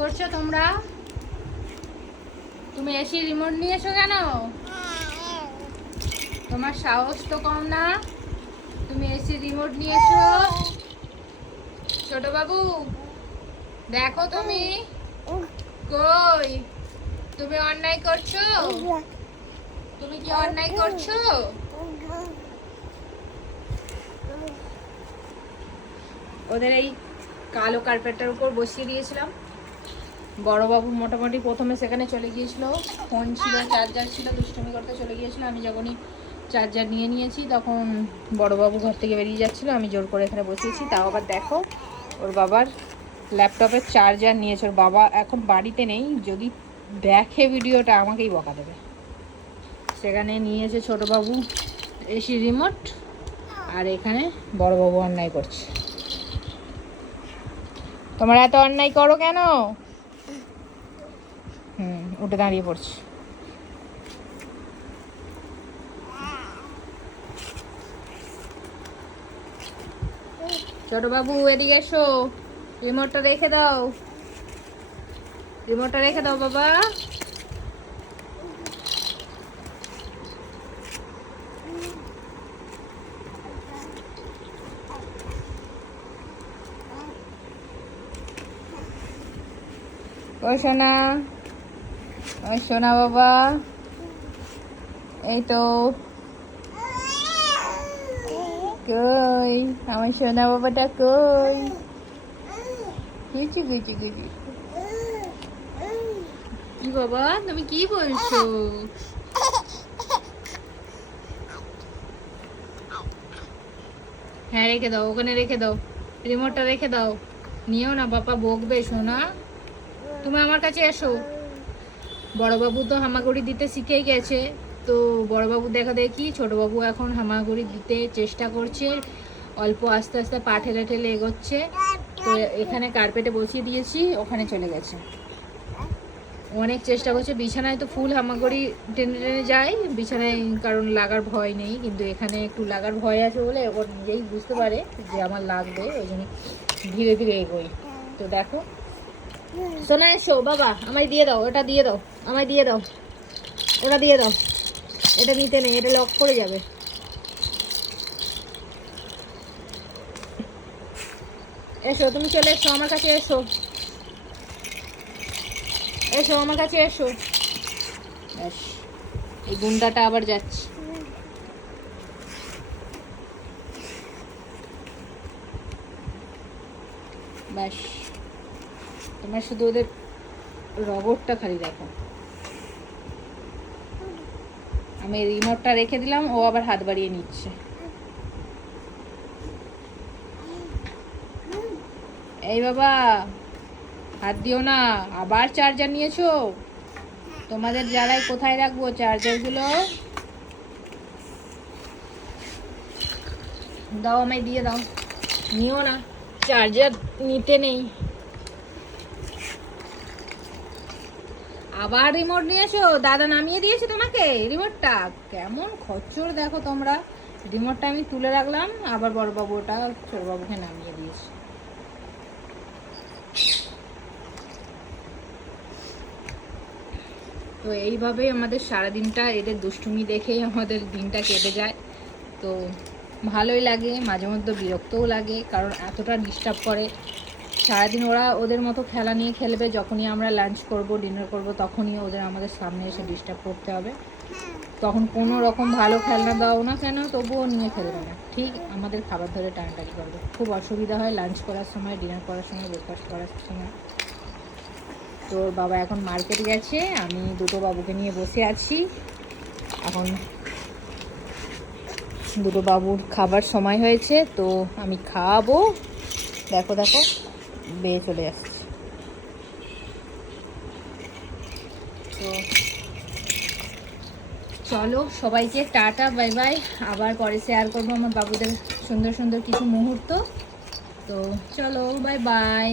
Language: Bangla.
করছো তোমরা? তুমি এসি রিমোট নিয়ে এসো কেন? তোমার সাহস তো কম না, তুমি এসি রিমোট নিয়ে এসো। ছোট বাবু দেখো তুমি কই, তুমি অন্যায় করছো? তুমি কি অন্যায় করছো? ওদের এই কালো কার্পেটটার উপর বসিয়ে দিয়েছিলাম। বড়বাবু মোটামুটি প্রথমে সেখানে চলে গিয়েছিল, ফোন ছিল, চার্জার ছিল, দুষ্টুমি করতে চলে গিয়েছিল। আমি যখনই চার্জার নিয়ে নিয়েছি তখন বড়বাবু ঘর থেকে বেরিয়ে যাচ্ছিলো, আমি জোর করে এখানে বসিয়েছি। তাও আবার দেখো ওর বাবার ল্যাপটপের চার্জার নিয়েছে। ওর বাবা এখন বাড়িতে নেই, যদি দেখে ভিডিওটা আমাকেই বকা দেবে। সেখানে নিয়েছে ছোটোবাবু এসি রিমোট, আর এখানে বড়বাবু অন্যায় করছে। তোমরা এত অন্যায় করো কেন? উঠে দাঁড়িয়ে পড়ছে। ছোট বাবু এদিকে এসো, রিমোটটা রেখে দাও, রিমোটটা রেখে দাও বাবা। ও সোনা, ও সোনা বাবা, এই তো কই আমার সোনা বাবাটা কই? কিছু কিছু কিছু কি বাবা তুমি কি বলছো? হ্যাঁ রেখে দাও, ওখানে রেখে দাও, রিমোটটা রেখে দাও। নিও না, বাবা বকবে। সোনা তুমি আমার কাছে এসো। বড়বাবু তো হামাগুড়ি দিতে শিখে গেছে, তো বড়বাবু দেখা দেখি ছোটবাবু এখন হামাগুড়ি দিতে চেষ্টা করছে, অল্প আস্তে আস্তে পা ঠেলে ঠেলে এগোচ্ছে। তো এখানে কার্পেটে বসিয়ে দিয়েছি, ওখানে চলে গেছে। অনেক চেষ্টা করছে, বিছানায় তো ফুল হামাগুড়ি টেনে টেনে যায় বিছানায়, কারণ লাগার ভয় নেই, কিন্তু এখানে একটু লাগার ভয় আছে বলে ওর নিজেই বুঝতে পারে যে আমার লাগবে, ওই জন্য ধীরে ধীরে এগোই। তো দেখো সোনা এসো বাবা, আমায় দিয়ে দাও, এটা দিয়ে দাও, আমায় দিয়ে দাও, ওটা দিয়ে দাও, এটা নিতে নেই, এটা লক করে যাবে। এসো তুমি চলে এসো আমার কাছে, এসো এসো আমার কাছে এসো। ব্যাস, এই গুন্ডাটা আবার যাচ্ছে। ব্যাস, তোমার শুধু ওদের রগরটা খালি দেখো। আমি রিমোটটা রেখে দিলাম, ও আবার হাত বাড়িয়ে নিচ্ছে। এই বাবা হাত দিও না, আবার চার্জার নিয়েছো? তোমাদের জ্বালায় কোথায় রাখবো চার্জারগুলো? দাও আমায় দিয়ে দাও, নিও না, চার্জার নিতে নেই। আবার রিমোট নিয়েছো? দাদা নামিয়ে দিয়েছে তোমাকে রিমোটটা? কেমন খচ্চর দেখো তোমরা। রিমোটটা আমি তুলে রাখলাম, আবার বড়বাবু ওটা ছোটবাবুকে নামিয়ে দিয়েছে। তো এইভাবেই আমাদের সারাদিনটা, এদের দুষ্টুমি দেখেই আমাদের দিনটা কেটে যায়। তো ভালোই লাগে, মাঝে মধ্যে বিরক্তও লাগে, কারণ এতটা ডিস্টার্ব করে। সারাদিন ওরা ওদের মতো খেলা নিয়ে খেলবে, যখনই আমরা লাঞ্চ করব, ডিনার করব, তখনই ওদের আমাদের সামনে এসে ডিস্টার্ব করতে হবে। তখন কোনো রকম ভালো খেলনা দাও না কেন, তবুও নিয়ে খেলবে না, ঠিক আমাদের খাবার ধরে টানাটানি করবে। খুব অসুবিধা হয় লাঞ্চ করার সময়, ডিনার করার সময়, ব্রেকফাস্ট করার সময়। তো বাবা এখন মার্কেট গেছে, আমি দুটো বাবুকে নিয়ে বসে আছি। এখন দুটো বাবুর খাবার সময় হয়েছে, তো আমি খাওয়াবো। দেখো দেখো বেয়ে চলে আসছে। তো চলো সবাইকে টাটা বাই বাই, আবার পরে শেয়ার করবো আমার বাবুদের সুন্দর সুন্দর কিছু মুহূর্ত। তো চলো বাই বাই।